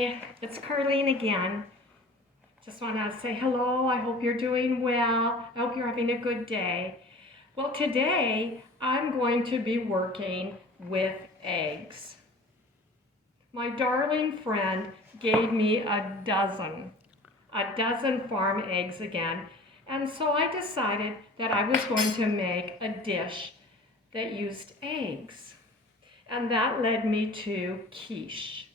Hi, it's Karlene again. Just want to say hello. I hope you're doing well. I hope you're having a good day. Well, today I'm going to be working with eggs. My darling friend gave me a dozen farm eggs again. And so I decided that I was going to make a dish that used eggs. And that led me to quiche.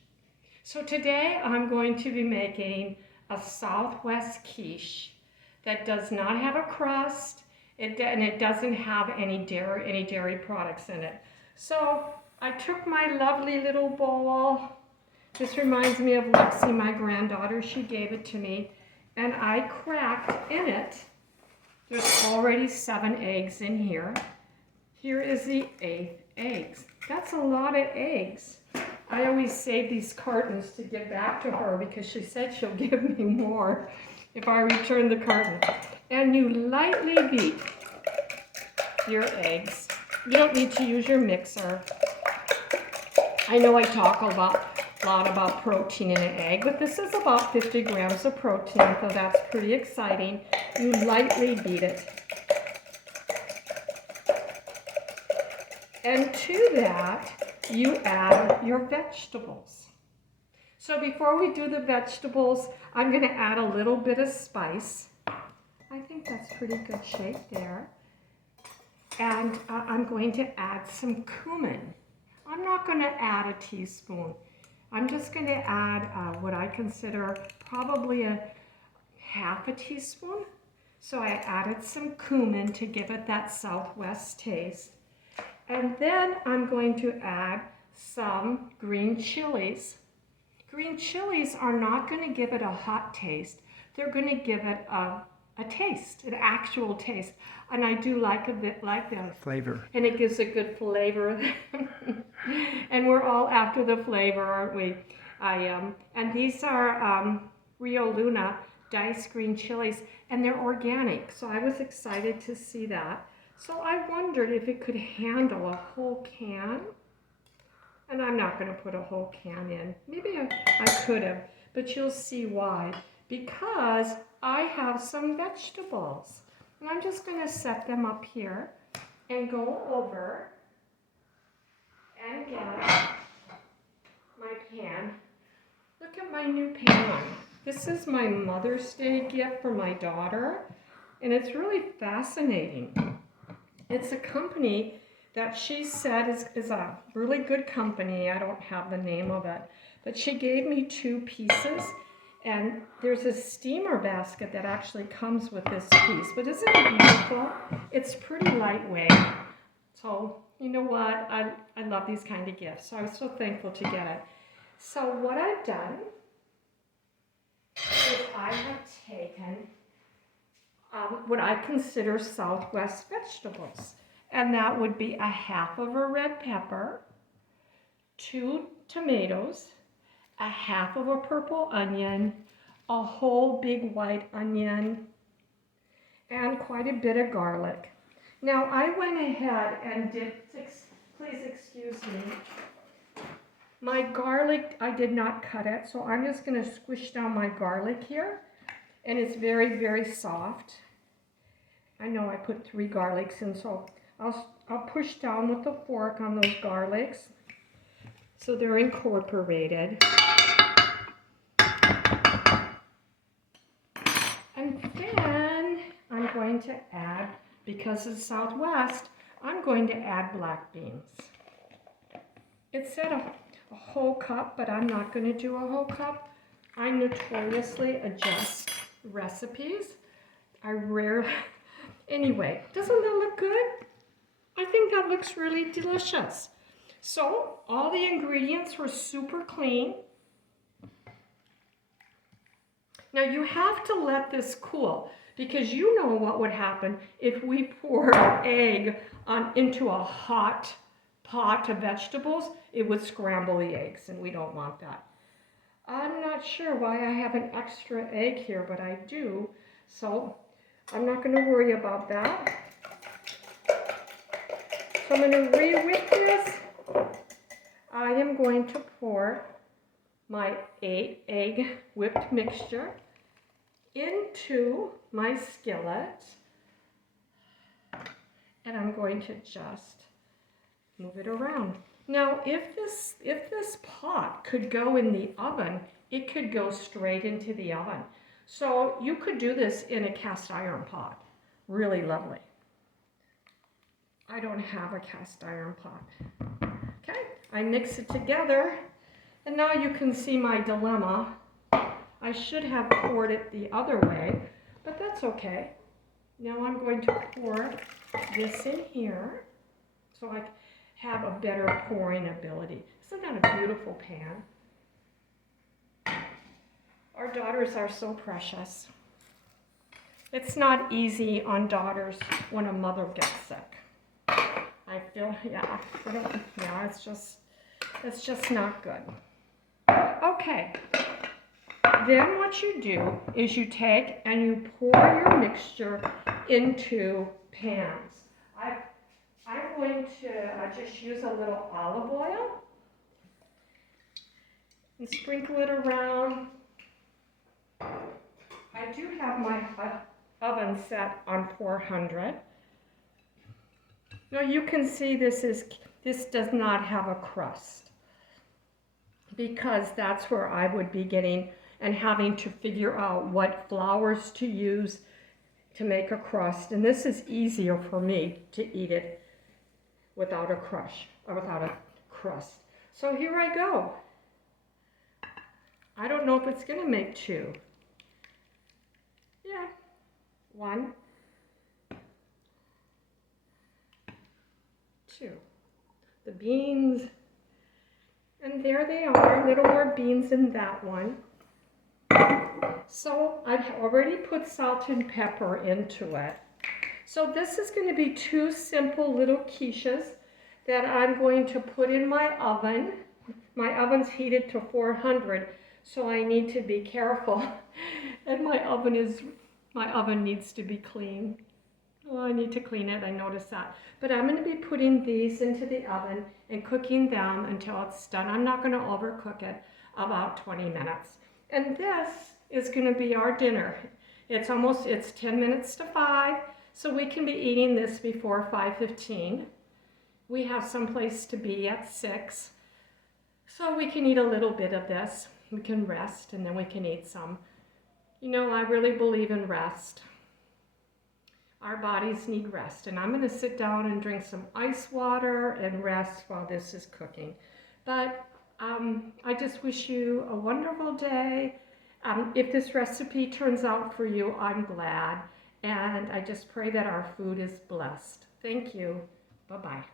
So today I'm going to be making a Southwest quiche that does not have a crust and it doesn't have any dairy products in it. So I took my lovely little bowl. This reminds me of Lexi, my granddaughter. She gave it to me, and I cracked in it. There's already 7 eggs in here. Here is the 8th egg. That's a lot of eggs. I always save these cartons to give back to her because she said she'll give me more if I return the carton. And you lightly beat your eggs. You don't need to use your mixer. I know I talk a lot about protein in an egg, but this is about 50 grams of protein, so that's pretty exciting. You lightly beat it. And to that, you add your vegetables. So before we do the vegetables, I'm going to add a little bit of spice. I think that's pretty good shape there. And I'm going to add some cumin. I'm not going to add a teaspoon. I'm just going to add what I consider probably a half a teaspoon. So I added some cumin to give it that Southwest taste. And then I'm going to add some green chilies. Green chilies are not going to give it a hot taste. They're going to give it a taste, an actual taste. And I do like a bit like that. Flavor. And it gives a good flavor. And we're all after the flavor, aren't we? I am. And these are Rio Luna diced green chilies, and they're organic. So I was excited to see that. So I wondered if it could handle a whole can. And I'm not going to put a whole can in. Maybe I could have, but you'll see why. Because I have some vegetables. And I'm just going to set them up here and go over and get my pan. Look at my new pan. This is my Mother's Day gift for my daughter. And it's really fascinating. It's a company that she said is a really good company. I don't have the name of it. But she gave me 2 pieces. And there's a steamer basket that actually comes with this piece. But isn't it beautiful? It's pretty lightweight. So, you know what? I love these kind of gifts. So I was so thankful to get it. So what I've done is I have taken what I consider Southwest vegetables. And that would be a half of a red pepper, 2 tomatoes, a half of a purple onion, a whole big white onion, and quite a bit of garlic. Now I went ahead and did, please excuse me, my garlic, I did not cut it, so I'm just going to squish down my garlic here, and it's very, very soft. I know I put 3 garlics in, so I'll push down with the fork on those garlics so they're incorporated. And then I'm going to add, because it's Southwest, I'm going to add black beans. It said a whole cup, but I'm not going to do a whole cup. I notoriously adjust recipes. I rarely... Anyway, doesn't that look good? I think that looks really delicious. So, all the ingredients were super clean. Now you have to let this cool, because you know what would happen if we poured egg into a hot pot of vegetables. It would scramble the eggs, and we don't want that. I'm not sure why I have an extra egg here, but I do. So I'm not going to worry about that. So I'm going to re-whip this. I am going to pour my 8-egg whipped mixture into my skillet, and I'm going to just move it around. Now, if this pot could go in the oven, it could go straight into the oven. So you could do this in a cast iron pot. Really lovely. I don't have a cast iron pot. Okay, I mix it together, and now you can see my dilemma. I should have poured it the other way, but that's okay. Now I'm going to pour this in here so I have a better pouring ability. Isn't that a beautiful pan? Our daughters are so precious. It's not easy on daughters when a mother gets sick. I feel, yeah, it's just not good. Okay, then what you do is you take and you pour your mixture into pans. I'm going to just use a little olive oil and sprinkle it around. I do have my oven set on 400. Now you can see this does not have a crust, because that's where I would be getting and having to figure out what flours to use to make a crust. And this is easier for me to eat it without a crust. So here I go. I don't know if it's going to make two. Yeah, one, two. The beans, and there they are, a little more beans in that one. So I've already put salt and pepper into it. So this is going to be two simple little quiches that I'm going to put in my oven. My oven's heated to 400, so I need to be careful. And my oven needs to be clean. Oh, I need to clean it, I noticed that. But I'm going to be putting these into the oven and cooking them until it's done. I'm not going to overcook it, about 20 minutes. And this is going to be our dinner. It's 10 minutes to 5, so we can be eating this before 5:15. We have someplace to be at 6, so we can eat a little bit of this. We can rest, and then we can eat some. You know, I really believe in rest. Our bodies need rest, and I'm going to sit down and drink some ice water and rest while this is cooking. But I just wish you a wonderful day. If this recipe turns out for you, I'm glad, and I just pray that our food is blessed. Thank you. Bye-bye.